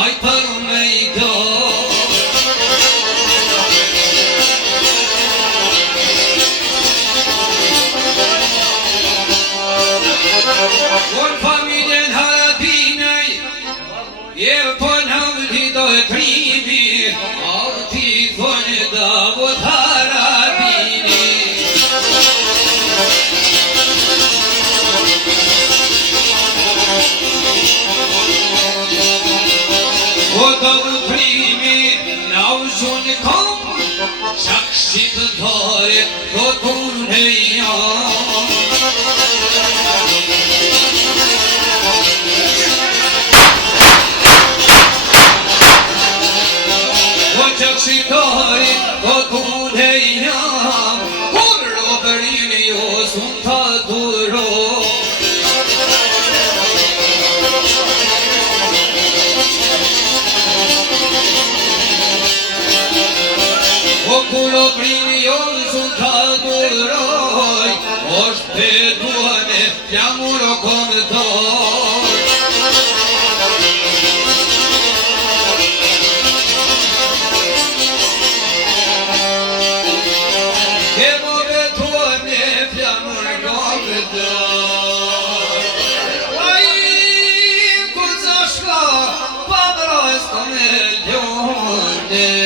ai për me I do. Por familjen Haradinaj, je po navli do krimi, auti thonë Davut Haradini. O Davut krimi, navshun kom, shakshit dhore, do tune jam. Qëksitori, o kune jam, kur robërin jo sun të duro. O kur robërin jo sun të duroj, është të duane, flamur o komdoj. Yeah.